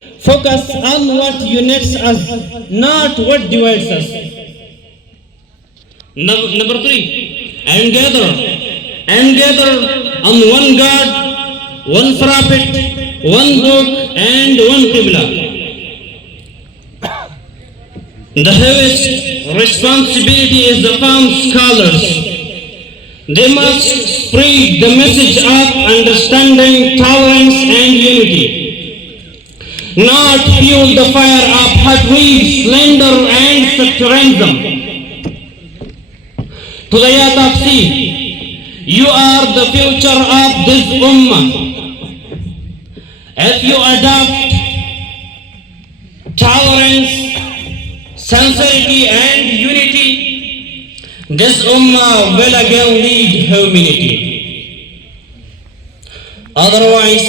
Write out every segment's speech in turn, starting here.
focus on what unites us, not what divides us. Number three, and gather on one God, one prophet, one book, and one Qibla. The heaviest responsibility is upon scholars. They must spread the message of understanding, tolerance, and unity, not fuel the fire of hatred, slander, and sectarianism. To the youth of Sikh, you are the future of this ummah. If you adopt tolerance, sincerity, and unity, this ummah will again lead humanity. Otherwise,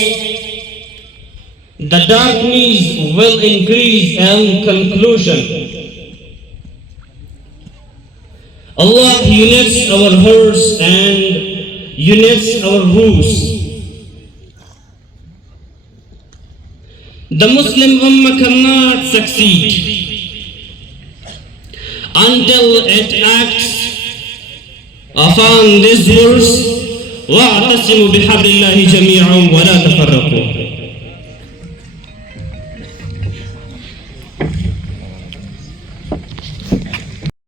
the darkness will increase. In conclusion, Allah unites our hearts and unites our rules. The Muslim Ummah cannot succeed until it acts upon this verse. وَاعْتَصِمُوا بِحَبْلِ اللَّهِ جَمِيعًا وَلَا تَفَرَّقُوا.